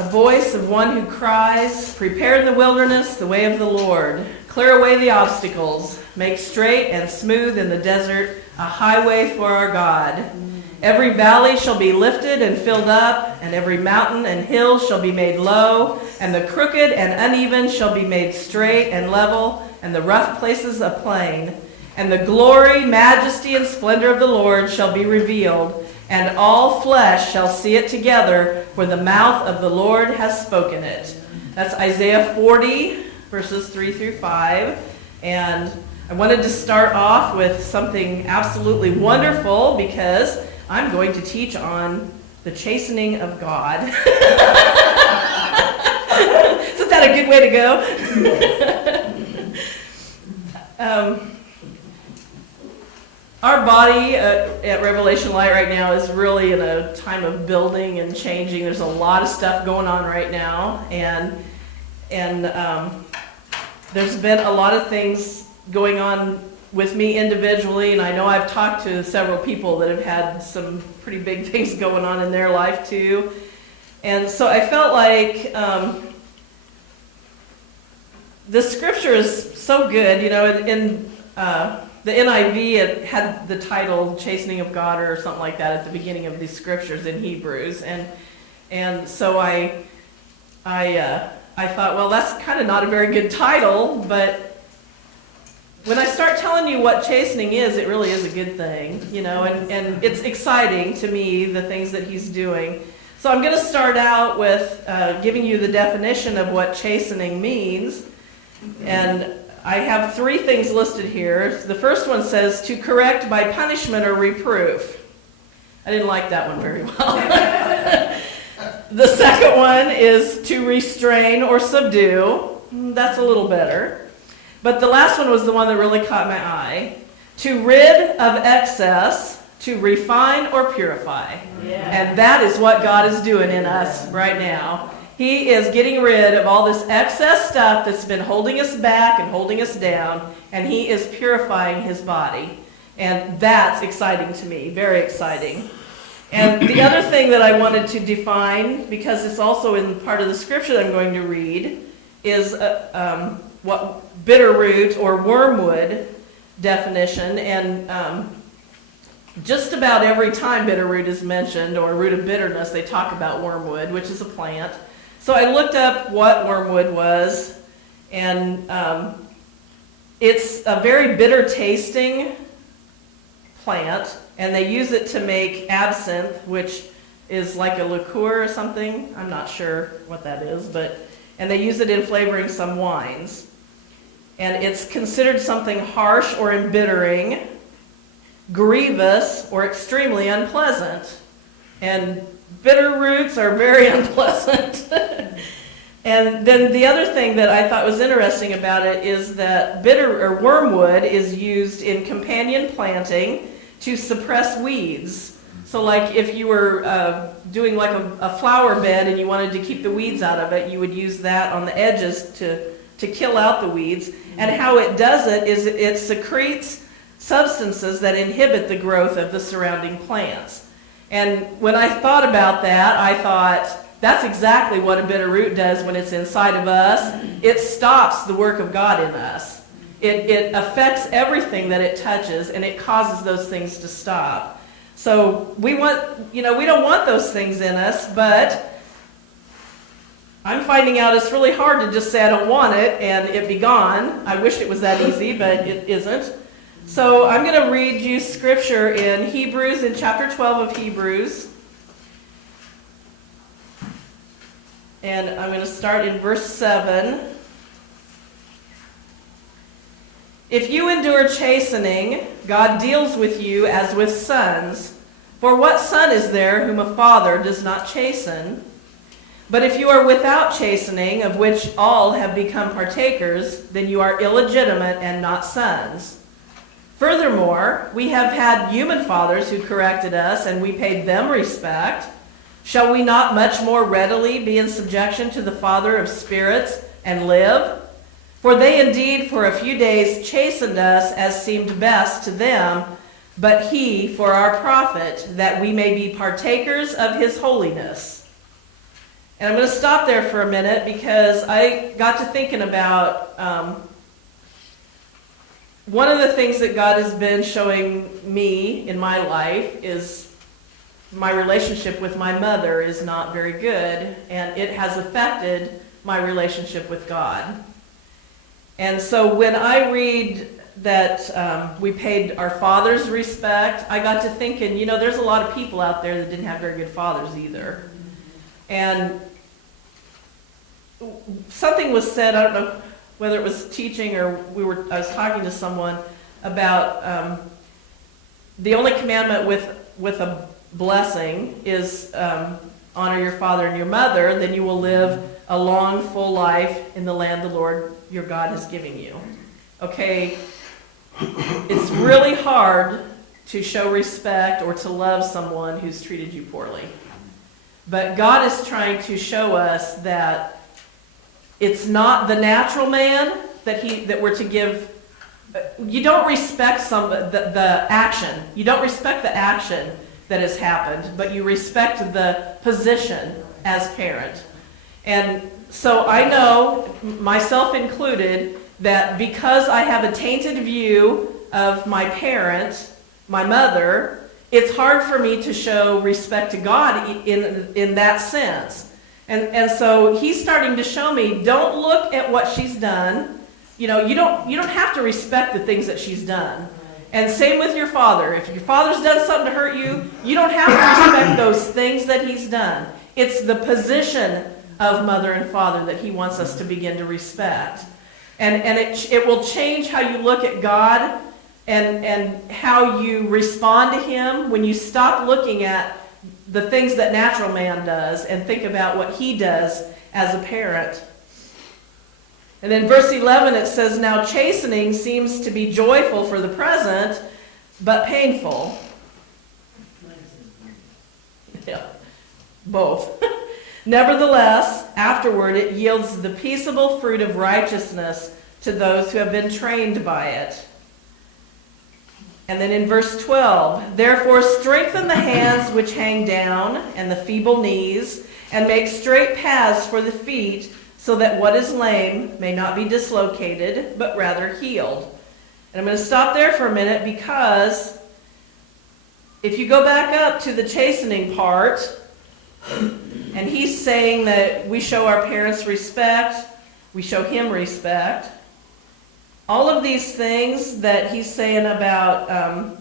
A voice of one who cries, "Prepare in the wilderness the way of the Lord. Clear away the obstacles. Make straight and smooth in the desert a highway for our God. Every valley shall be lifted and filled up, and every mountain and hill shall be made low, and the crooked and uneven shall be made straight and level, and the rough places a plain. And the glory, majesty, and splendor of the Lord shall be revealed, and all flesh shall see it together, for the mouth of the Lord has spoken it." That's Isaiah 40, verses 3 through 5. And I wanted to start off with something absolutely wonderful because I'm going to teach on the chastening of God. Isn't that a good way to go? Our body at Revelation Light right now is really in a time of building and changing. There's a lot of stuff going on right now, and there's been a lot of things going on with me individually, and I know I've talked to several people that have had some pretty big things going on in their life too. And so I felt like the scripture is so good. You know, in the NIV, it had the title "Chastening of God" or something like that at the beginning of these scriptures in Hebrews, and so I thought, well, that's kind of not a very good title, but when I start telling you what chastening is, it really is a good thing, you know, and it's exciting to me, the things that he's doing. So I'm going to start out with giving you the definition of what chastening means, and I have 3 things listed here. The first one says, to correct by punishment or reproof. I didn't like that one very well. The second one is to restrain or subdue. That's a little better. But the last one was the one that really caught my eye. To rid of excess, to refine or purify. Yeah. And that is what God is doing in us right now. He is getting rid of all this excess stuff that's been holding us back and holding us down, and he is purifying his body. And that's exciting to me, very exciting. And the other thing that I wanted to define, because it's also in part of the scripture that I'm going to read, is what bitter root or wormwood definition. And just about every time bitter root is mentioned, or root of bitterness, they talk about wormwood, which is a plant. So I looked up what wormwood was, and it's a very bitter tasting plant, and they use it to make absinthe, which is like a liqueur or something. I'm not sure what that is, and they use it in flavoring some wines. And it's considered something harsh or embittering, grievous, or extremely unpleasant. And bitter roots are very unpleasant. And then the other thing that I thought was interesting about it is that bitter or wormwood is used in companion planting to suppress weeds. So like if you were doing like a flower bed and you wanted to keep the weeds out of it, you would use that on the edges to kill out the weeds. And how it does it is it secretes substances that inhibit the growth of the surrounding plants. And when I thought about that, I thought, that's exactly what a bitter root does when it's inside of us. It stops the work of God in us. It affects everything that it touches, and it causes those things to stop. So we don't want those things in us, but I'm finding out it's really hard to just say I don't want it and it be gone. I wish it was that easy, but it isn't. So I'm going to read you scripture in Hebrews, in chapter 12 of Hebrews. And I'm going to start in verse 7. If you endure chastening, God deals with you as with sons. For what son is there whom a father does not chasten? But if you are without chastening, of which all have become partakers, then you are illegitimate and not sons. Furthermore, we have had human fathers who corrected us, and we paid them respect. Shall we not much more readily be in subjection to the Father of spirits and live? For they indeed for a few days chastened us as seemed best to them, but he for our profit, that we may be partakers of his holiness. And I'm going to stop there for a minute because I got to thinking about one of the things that God has been showing me in my life is my relationship with my mother is not very good, and it has affected my relationship with God. And so when I read that we paid our fathers respect, I got to thinking, there's a lot of people out there that didn't have very good fathers either. And something was said, I don't know whether it was teaching or I was talking to someone about the only commandment with a blessing is honor your father and your mother, then you will live a long, full life in the land the Lord your God has given you. Okay, it's really hard to show respect or to love someone who's treated you poorly. But God is trying to show us that it's not the natural man that we're to give. You don't respect the action. You don't respect the action that has happened, but you respect the position as parent. And so I know, myself included, that because I have a tainted view of my parent, my mother, it's hard for me to show respect to God in that sense. And so he's starting to show me, don't look at what she's done. You don't have to respect the things that she's done. And same with your father. If your father's done something to hurt you, you don't have to respect those things that he's done. It's the position of mother and father that he wants us to begin to respect. And it will change how you look at God and how you respond to him when you stop looking at the things that natural man does and think about what he does as a parent. And then verse 11, it says, now chastening seems to be joyful for the present, but painful. Yeah, both. Nevertheless, afterward it yields the peaceable fruit of righteousness to those who have been trained by it. And then in verse 12, therefore strengthen the hands which hang down and the feeble knees, and make straight paths for the feet, so that what is lame may not be dislocated, but rather healed. And I'm going to stop there for a minute because if you go back up to the chastening part, and he's saying that we show our parents respect, we show him respect. All of these things that he's saying about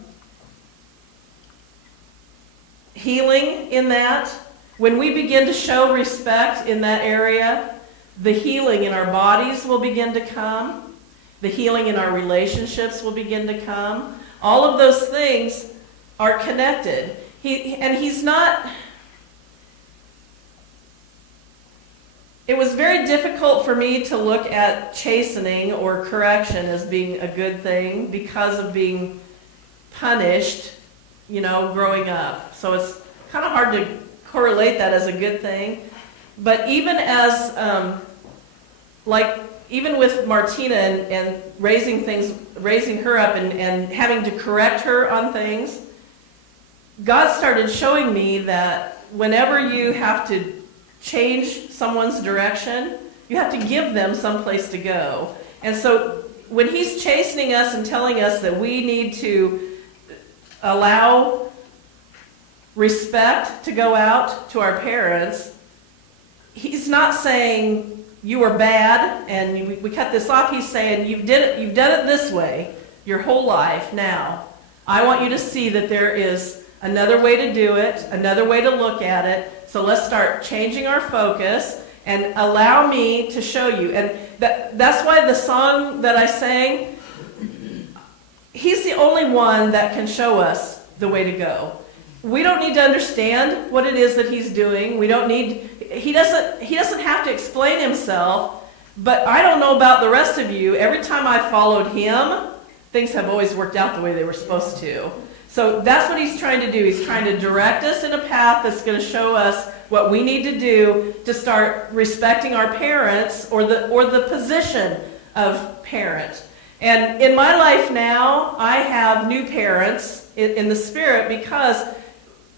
healing in that, when we begin to show respect in that area, the healing in our bodies will begin to come. The healing in our relationships will begin to come. All of those things are connected. He's not... It was very difficult for me to look at chastening or correction as being a good thing because of being punished, growing up. So it's kind of hard to correlate that as a good thing. But even as, even with Martina and raising her up and having to correct her on things, God started showing me that whenever you have to change someone's direction, you have to give them someplace to go. And so when he's chastening us and telling us that we need to allow respect to go out to our parents, he's not saying you are bad and we cut this off. He's saying you've done it this way your whole life. Now I want you to see that there is another way to do it, another way to look at it. So let's start changing our focus and allow me to show you. And that's why the song that I sang, he's the only one that can show us the way to go. We don't need to understand what it is that he's doing. He doesn't have to explain himself, but I don't know about the rest of you. Every time I followed him, things have always worked out the way they were supposed to. So that's what he's trying to do. He's trying to direct us in a path that's going to show us what we need to do to start respecting our parents or the position of parent. And in my life now, I have new parents in the spirit because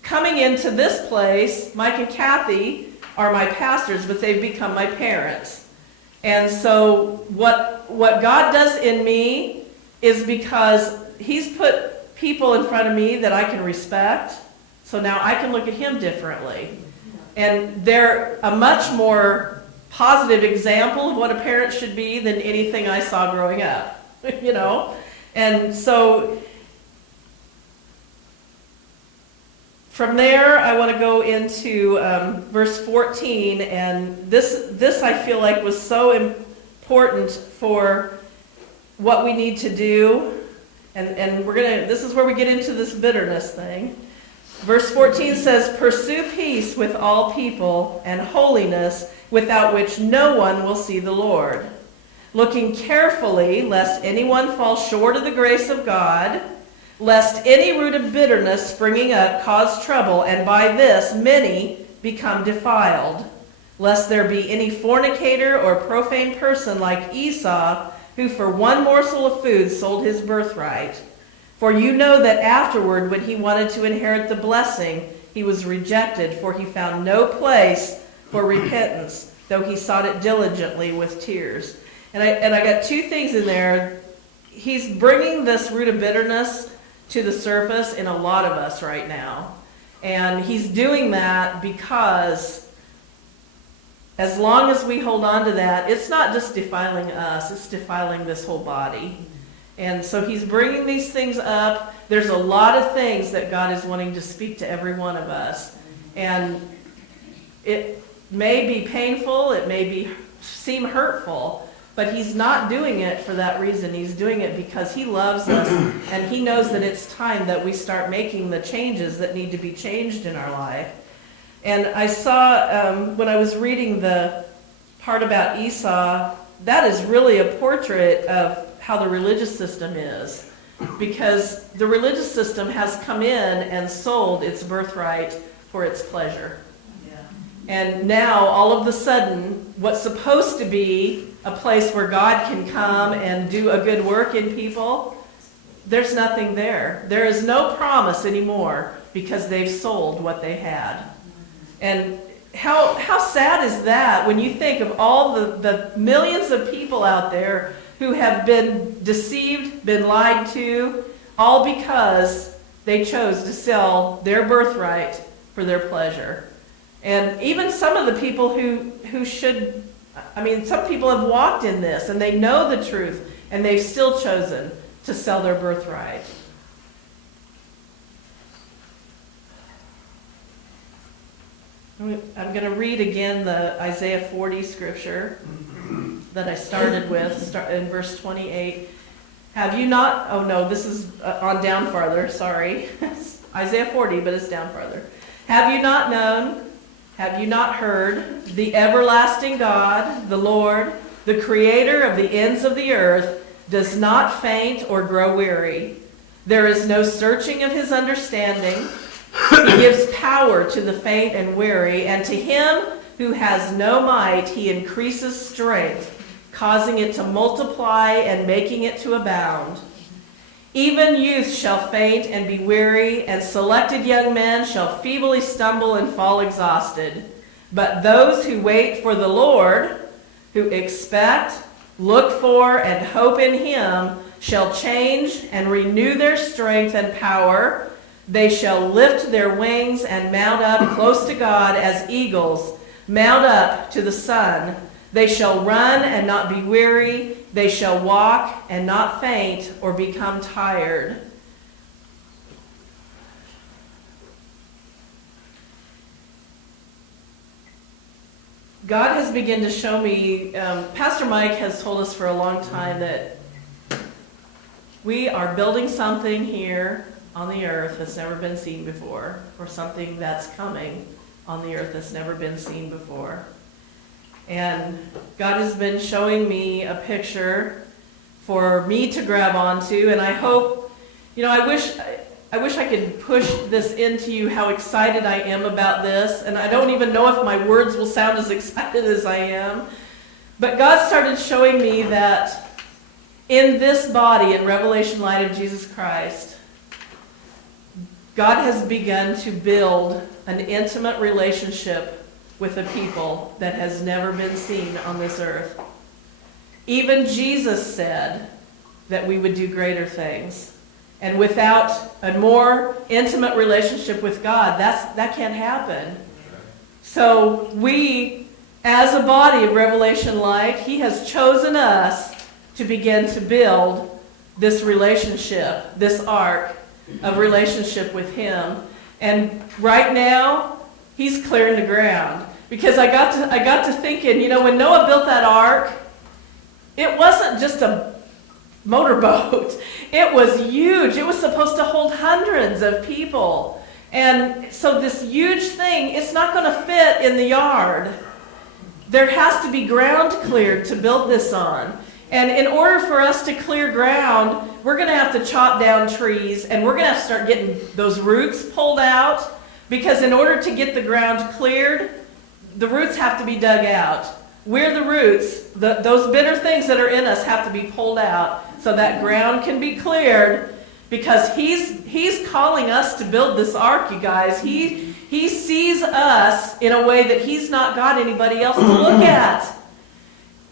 coming into this place, Mike and Kathy are my pastors, but they've become my parents. And so what God does in me is because he's put people in front of me that I can respect. So now I can look at him differently. And they're a much more positive example of what a parent should be than anything I saw growing up, you know? And so from there, I want to go into verse 14, and this I feel like was so important for what we need to do, and this is where we get into this bitterness thing. Verse 14 says, "Pursue peace with all people and holiness, without which no one will see the Lord. Looking carefully, lest anyone fall short of the grace of God, lest any root of bitterness springing up cause trouble, and by this many become defiled. Lest there be any fornicator or profane person like Esau, who for one morsel of food sold his birthright. For you know that afterward, when he wanted to inherit the blessing, he was rejected, for he found no place for repentance, though he sought it diligently with tears." And I got two things in there. He's bringing this root of bitterness to the surface in a lot of us right now. And he's doing that because as long as we hold on to that, it's not just defiling us, it's defiling this whole body. And so he's bringing these things up. There's a lot of things that God is wanting to speak to every one of us. And it may be painful, it may seem hurtful, but he's not doing it for that reason. He's doing it because he loves us, and he knows that it's time that we start making the changes that need to be changed in our life. And I saw, when I was reading the part about Esau, that is really a portrait of how the religious system is. Because the religious system has come in and sold its birthright for its pleasure. And now, all of a sudden, what's supposed to be a place where God can come and do a good work in people, there's nothing there. There is no promise anymore because they've sold what they had. And how sad is that when you think of all the millions of people out there who have been deceived, been lied to, all because they chose to sell their birthright for their pleasure. And even some of the people who should, some people have walked in this and they know the truth and they've still chosen to sell their birthright. I'm going to read again the Isaiah 40 scripture that I started with, in verse 28. Have you not, oh no, this is on down farther, sorry. Isaiah 40, but it's down farther. Have you not known? Have you not heard? The everlasting God, the Lord, the creator of the ends of the earth, does not faint or grow weary. There is no searching of his understanding. He gives power to the faint and weary, and to him who has no might he increases strength, causing it to multiply and making it to abound. Even youth shall faint and be weary, and selected young men shall feebly stumble and fall exhausted. But those who wait for the Lord, who expect, look for, and hope in him, shall change and renew their strength and power. They shall lift their wings and mount up close to God as eagles, mount up to the sun. They shall run and not be weary. They shall walk and not faint or become tired. God has begun to show me, Pastor Mike has told us for a long time that we are building something here on the earth that's never been seen before, or something that's coming on the earth that's never been seen before. And God has been showing me a picture for me to grab onto, and I hope, I wish I could push this into you, how excited I am about this, and I don't even know if my words will sound as excited as I am. But God started showing me that in this body, in Revelation Light of Jesus Christ, God has begun to build an intimate relationship with a people that has never been seen on this earth. Even Jesus said that we would do greater things. And without a more intimate relationship with God, that can't happen. So we, as a body of Revelation Light, He has chosen us to begin to build this relationship, this ark of relationship with Him. And right now, He's clearing the ground. Because I got to thinking, when Noah built that ark, it wasn't just a motorboat. It was huge. It was supposed to hold hundreds of people. And so this huge thing, it's not going to fit in the yard. There has to be ground cleared to build this on. And in order for us to clear ground, we're going to have to chop down trees, and we're going to have to start getting those roots pulled out, because in order to get the ground cleared, the roots have to be dug out. We're the roots. Those bitter things that are in us have to be pulled out so that ground can be cleared, because He's calling us to build this ark, you guys. He sees us in a way that He's not got anybody else to look at.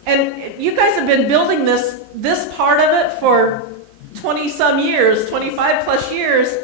And you guys have been building this part of it for 20-some years, 25-plus years.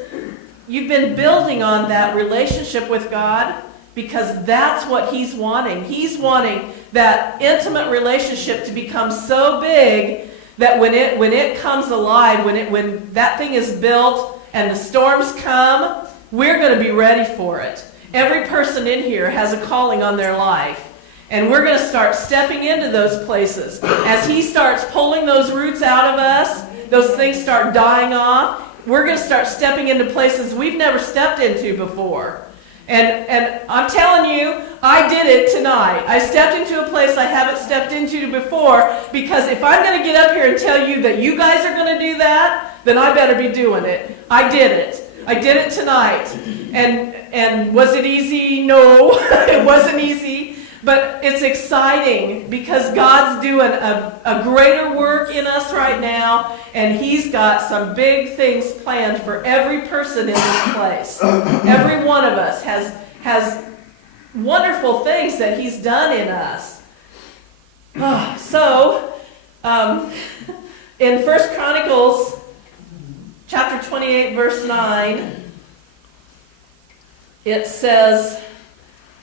You've been building on that relationship with God, because that's what He's wanting. He's wanting that intimate relationship to become so big that when it comes alive, when that thing is built and the storms come, we're going to be ready for it. Every person in here has a calling on their life. And we're going to start stepping into those places. As He starts pulling those roots out of us, those things start dying off, we're going to start stepping into places we've never stepped into before. And I'm telling you, I did it tonight. I stepped into a place I haven't stepped into before, because if I'm going to get up here and tell you that you guys are going to do that, then I better be doing it. I did it. I did it tonight. And was it easy? No, it wasn't easy. But it's exciting, because God's doing a greater work in us right now, and He's got some big things planned for every person in this place. Every one of us has wonderful things that He's done in us. In 1 Chronicles chapter 28, verse 9, it says,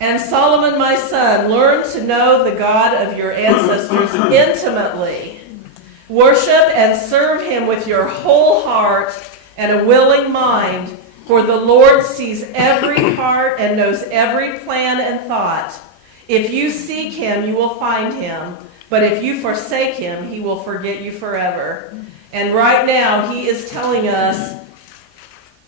"And Solomon my son, learn to know the God of your ancestors intimately. Worship and serve Him with your whole heart and a willing mind, for the Lord sees every heart and knows every plan and thought. If you seek Him, you will find Him, but if you forsake Him, He will forget you forever." And right now, He is telling us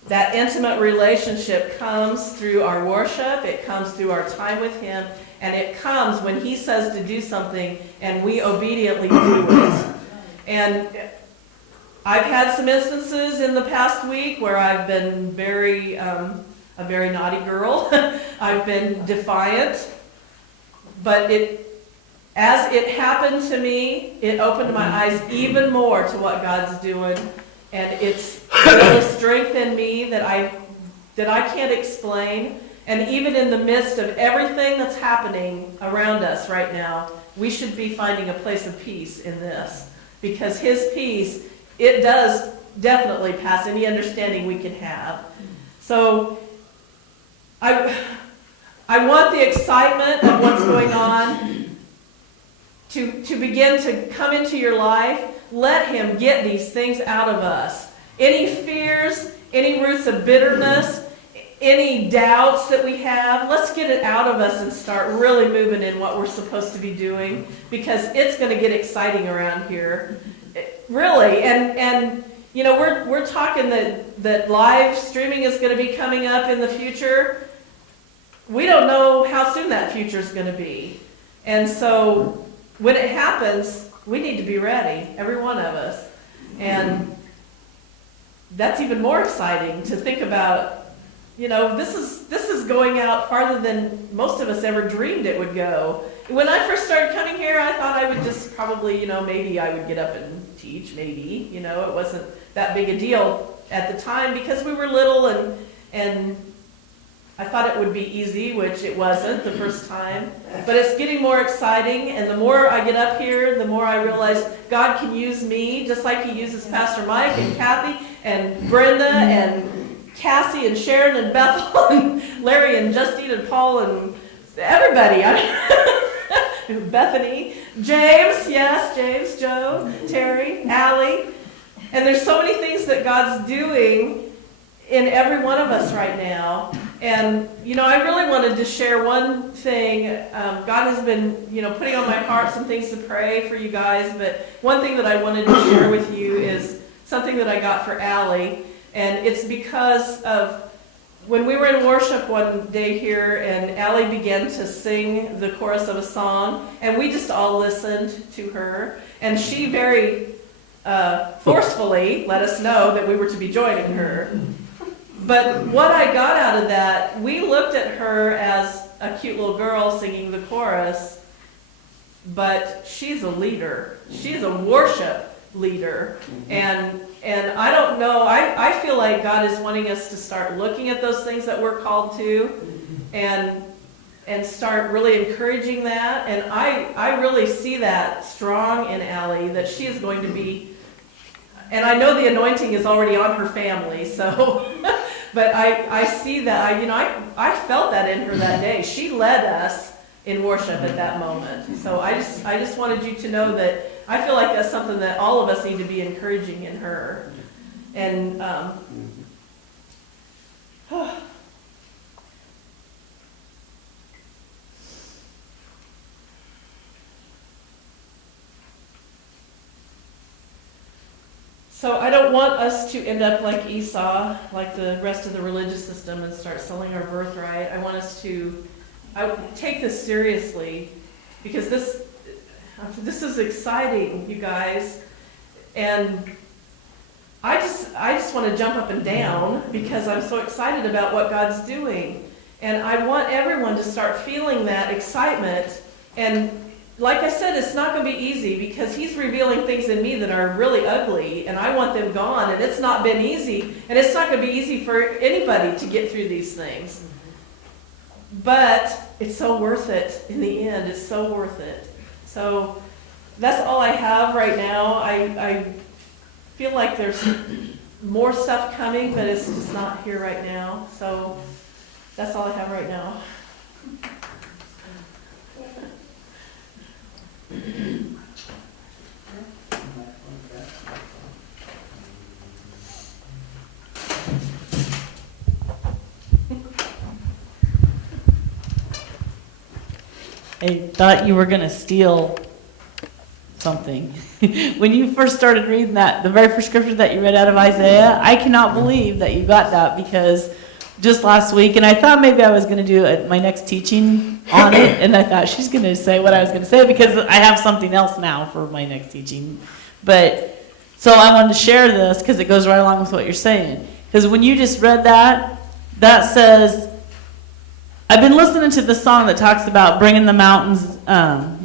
that intimate relationship comes through our worship, it comes through our time with Him, and it comes when He says to do something and we obediently do it. And I've had some instances in the past week where I've been a very naughty girl. I've been defiant. But as it happened to me, it opened my eyes even more to what God's doing. And it's really strengthened me that I can't explain. And even in the midst of everything that's happening around us right now, we should be finding a place of peace in this. Because His peace, it does definitely pass any understanding we can have. So I want the excitement of what's going on to begin to come into your life. Let Him get these things out of us. Any fears, any roots of bitterness, any doubts that we have, let's get it out of us and start really moving in what we're supposed to be doing, because it's going to get exciting around here. Really. And we're talking that live streaming is going to be coming up in the future. We don't know how soon that future is going to be. And so when it happens, we need to be ready, every one of us. And that's even more exciting to think about. This is going out farther than most of us ever dreamed it would go. When I first started coming here, I thought I would just probably, maybe I would get up and teach, maybe. It wasn't that big a deal at the time because we were little and I thought it would be easy, which it wasn't the first time, but it's getting more exciting, and the more I get up here, the more I realize God can use me, just like He uses Pastor Mike and Kathy and Brenda and Cassie and Sharon and Bethel and Larry and Justine and Paul and everybody. Bethany, James, yes, James, Joe, Terry, Allie. And there's so many things that God's doing in every one of us right now. And, I really wanted to share one thing. God has been, putting on my heart some things to pray for you guys. But one thing that I wanted to share with you is something that I got for Allie. And it's because of when we were in worship one day here, and Allie began to sing the chorus of a song, and we just all listened to her. And she very forcefully let us know that we were to be joining her. But what I got out of that, we looked at her as a cute little girl singing the chorus, but she's a leader. She's a worship leader. And I don't know, I feel like God is wanting us to start looking at those things that we're called to and start really encouraging that. And I really see that strong in Allie, that she is going to be, and I know the anointing is already on her family, so, but I see that, I felt that in her that day. She led us in worship at that moment. So I just wanted you to know that I feel like that's something that all of us need to be encouraging in her. And so I don't want us to end up like Esau, like the rest of the religious system, and start selling our birthright. I want us to take this seriously, because this is exciting, you guys. And I just want to jump up and down because I'm so excited about what God's doing. And I want everyone to start feeling that excitement. And like I said, it's not going to be easy because He's revealing things in me that are really ugly, and I want them gone. And it's not been easy, and it's not going to be easy for anybody to get through these things. But it's so worth it in the end. It's so worth it. So that's all I have right now. I feel like there's more stuff coming, but it's just not here right now. So that's all I have right now. I thought you were going to steal something. When you first started reading that, the very first scripture that you read out of Isaiah, I cannot believe that you got that, because just last week, and I thought maybe I was going to do my next teaching on it, and I thought she's going to say what I was going to say because I have something else now for my next teaching. But so I wanted to share this because it goes right along with what you're saying. Because when you just read that, that says, I've been listening to the song that talks about bringing the mountains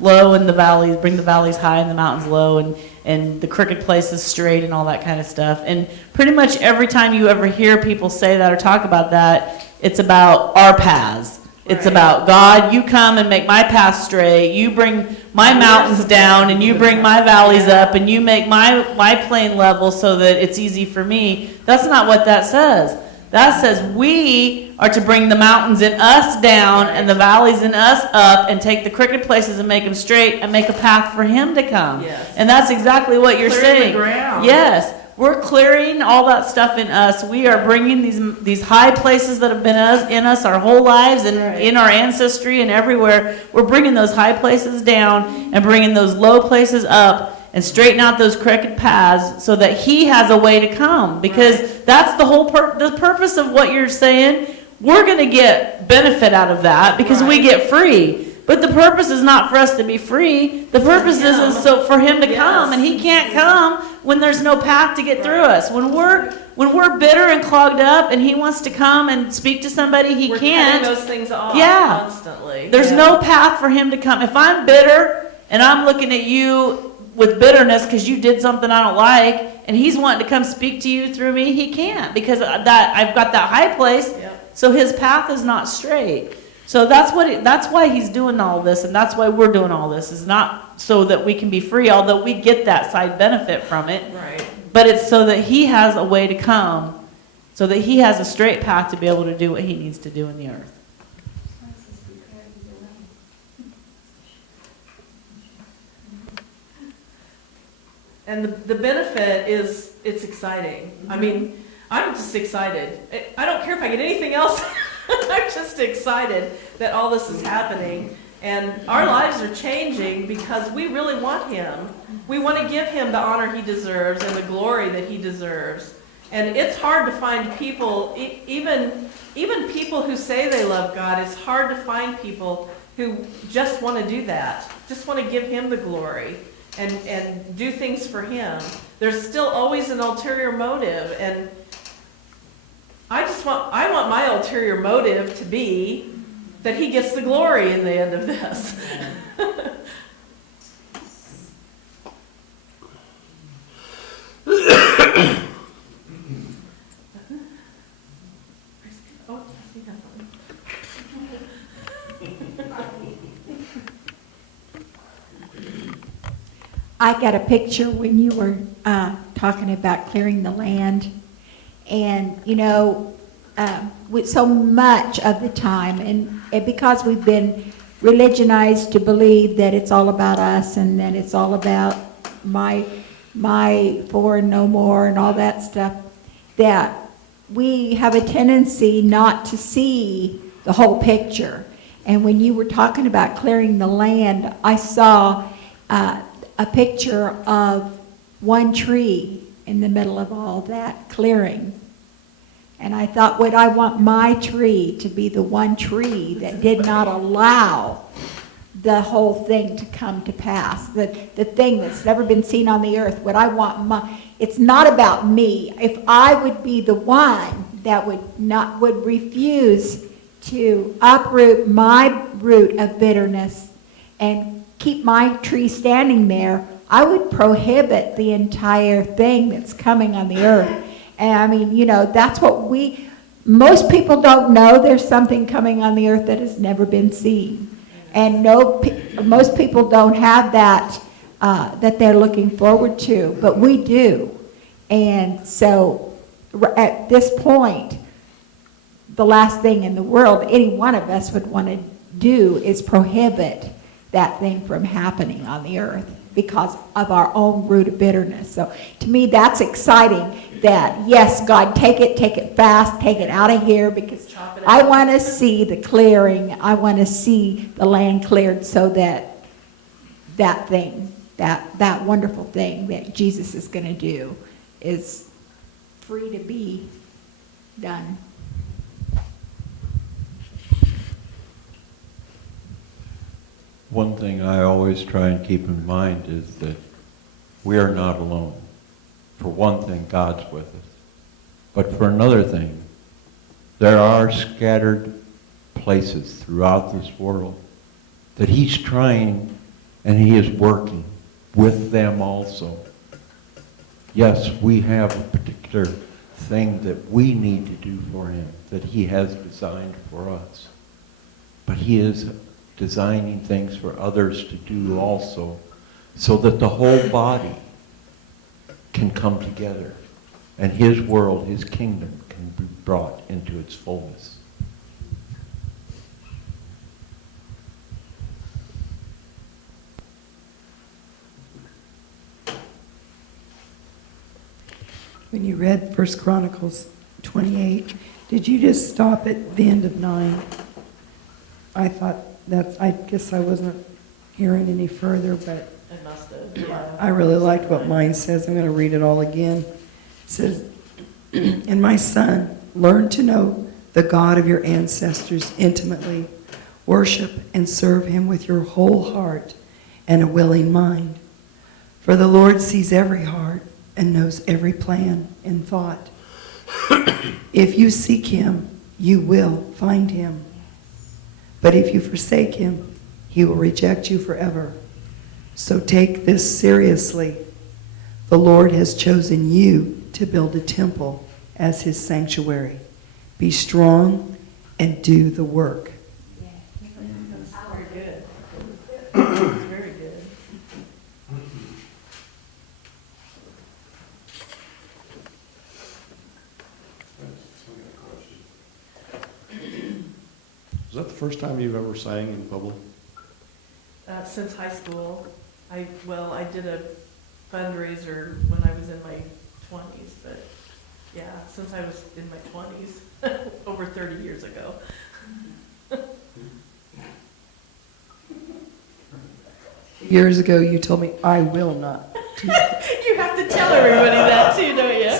low and the valleys, bring the valleys high and the mountains low, and the crooked places straight and all that kind of stuff. And pretty much every time you ever hear people say that or talk about that, it's about our paths. It's about, God, you come and make my path straight. You bring my mountains down, and you bring my valleys up, and you make my plain level so that it's easy for me. That's not what that says. That says we are to bring the mountains in us down and the valleys in us up, and take the crooked places and make them straight and make a path for Him to come. Yes. And that's exactly what you're saying. The ground. Yes. We're clearing all that stuff in us. We are bringing these high places that have been in us our whole lives, and in our ancestry and everywhere. We're bringing those high places down and bringing those low places up, and straighten out those crooked paths so that He has a way to come. Because that's the whole the purpose of what you're saying. We're going to get benefit out of that because we get free. But the purpose is not for us to be free. The purpose is so for Him to come, and He can't come when there's no path to get through us. When we're bitter and clogged up, and He wants to come and speak to somebody, He can't. We're cutting those things off constantly. There's no path for Him to come. If I'm bitter and I'm looking at you with bitterness because you did something I don't like, and He's wanting to come speak to you through me, He can't, because I've got that high place. Yep. so his path is not straight. So that's why he's doing all this, and that's why we're doing all this, is not so that we can be free, although we get that side benefit from it. Right. But it's so that he has a way to come, so that he has a straight path to be able to do what he needs to do in the earth. And the benefit is, it's exciting. I mean, I'm just excited. I don't care if I get anything else. I'm just excited that all this is happening. And our lives are changing because we really want him. We want to give him the honor he deserves and the glory that he deserves. And it's hard to find people, even people who say they love God, it's hard to find people who just want to do that, just want to give him the glory and do things for him. There's still always an ulterior motive, and I want my ulterior motive to be that he gets the glory in the end of this. I got a picture when you were talking about clearing the land. And, you know, with so much of the time, and because we've been religionized to believe that it's all about us and that it's all about my for and no more and all that stuff, that we have a tendency not to see the whole picture. And when you were talking about clearing the land, I saw a picture of one tree in the middle of all that clearing. And I thought, would I want my tree to be the one tree that did not allow the whole thing to come to pass, the thing that's never been seen on the earth? Would I want it's not about me. If I would be the one that would refuse to uproot my root of bitterness and keep my tree standing there, I would prohibit the entire thing that's coming on the earth. And I mean, you know, that's what most people don't know there's something coming on the earth that has never been seen. And most people don't have that, that they're looking forward to, but we do. And so at this point, the last thing in the world any one of us would want to do is prohibit that thing from happening on the earth because of our own root of bitterness. So to me, that's exciting that, yes, God, take it fast, take it out of here, because I want to see the clearing. I want to see the land cleared so that that wonderful thing that Jesus is going to do is free to be done. One thing I always try and keep in mind is that we are not alone. For one thing, God's with us. But for another thing, there are scattered places throughout this world that he's trying and he is working with them also. Yes, we have a particular thing that we need to do for him, that he has designed for us. But he is designing things for others to do also, so that the whole body can come together and his world, his kingdom, can be brought into its fullness. When you read 1 Chronicles 28, did you just stop at the end of 9? I guess I wasn't hearing any further, but It must have, yeah. I really liked what mine says. I'm going to read it all again. It says, "And my son, learn to know the God of your ancestors intimately. Worship and serve him with your whole heart and a willing mind. For the Lord sees every heart and knows every plan and thought. If you seek him, you will find him. But if you forsake him, he will reject you forever. So take this seriously. The Lord has chosen you to build a temple as his sanctuary. Be strong and do the work. That's very good. That's very good. Is that the first time you've ever sang in public? Since high school, I did a fundraiser when I was in my 20s, but yeah, since I was in my 20s, over 30 years ago. Years ago, you told me, I will not do that. You have to tell everybody that too, don't you?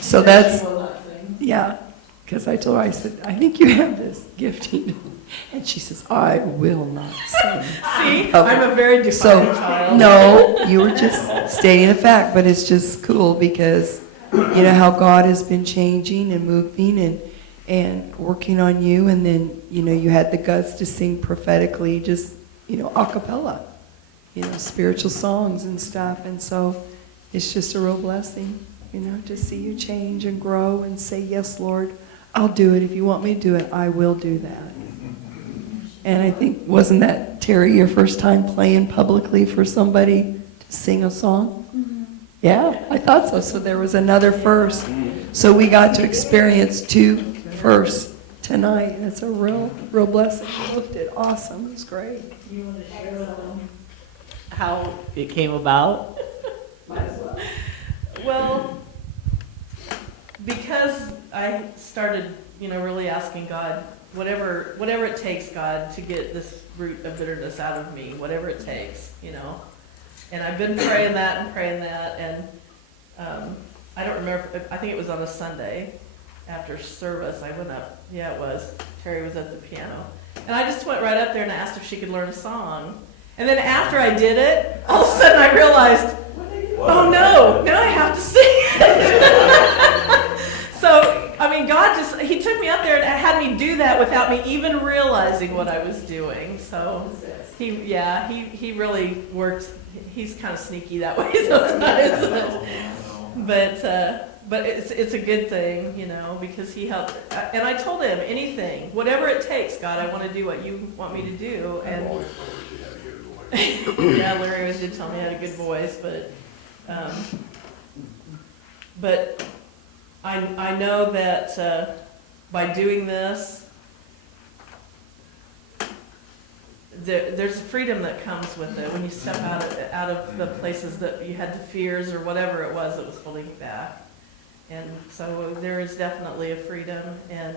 So that's, You will not sing. yeah, because I told her, I said, I think you have this gifting. And she says, I will not sing. See, I'm a very So, defiant child. no, you were just stating a fact, but it's just cool because you know how God has been changing and moving and working on you, and then, you know, you had the guts to sing prophetically, just, you know, a cappella, you know, spiritual songs and stuff, and so it's just a real blessing, you know, to see you change and grow and say, yes, Lord, I'll do it. If you want me to do it, I will do that. And I think, wasn't that, Terry, your first time playing publicly for somebody to sing a song? Mm-hmm. Yeah, I thought so. So there was another first. So we got to experience 2 firsts tonight. That's a real blessing. You did awesome. It was great. You want to share with them how it came about? Well, because I started, you know, really asking God, whatever it takes, God, to get this root of bitterness out of me, whatever it takes, you know. And I've been praying that, and I don't remember, I think it was on a Sunday after service, I went up, yeah, it was, Terry was at the piano. And I just went right up there and asked if she could learn a song. And then after I did it, all of a sudden I realized, oh no, now I have to sing it. So, I mean, God He took me up there and had me do that without me even realizing what I was doing. So, he really worked. He's kind of sneaky that way sometimes. But it's a good thing, you know, because he helped. And I told him, anything, whatever it takes, God, I want to do what you want me to do. And yeah, Larry always did tell me I had a good voice, but I know that by doing this, there's a freedom that comes with it when you step out of the places that you had the fears or whatever it was that was holding you back. And so there is definitely a freedom, and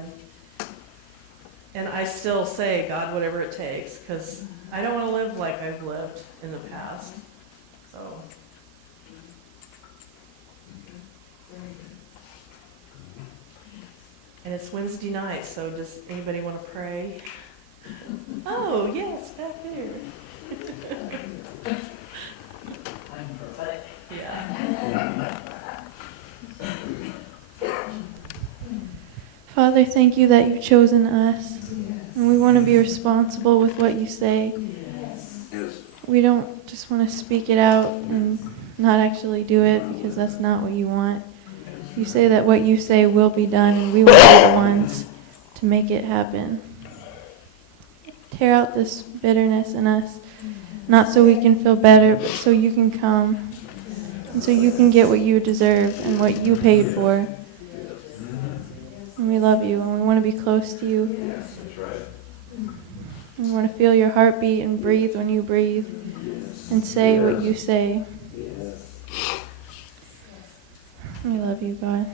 I still say, God, whatever it takes, because I don't want to live like I've lived in the past. So. And it's Wednesday night, so does anybody want to pray? Oh, yes, back there. Yeah. Father, thank you that you've chosen us, and we want to be responsible with what you say. We don't just want to speak it out and not actually do it, because that's not what you want. You say that what you say will be done, and we will be the ones to make it happen. Tear out this bitterness in us, not so we can feel better, but so you can come, and so you can get what you deserve and what you paid for. And we love you, and we want to be close to you. We want to feel your heartbeat and breathe when you breathe, and say what you say. We love you, God.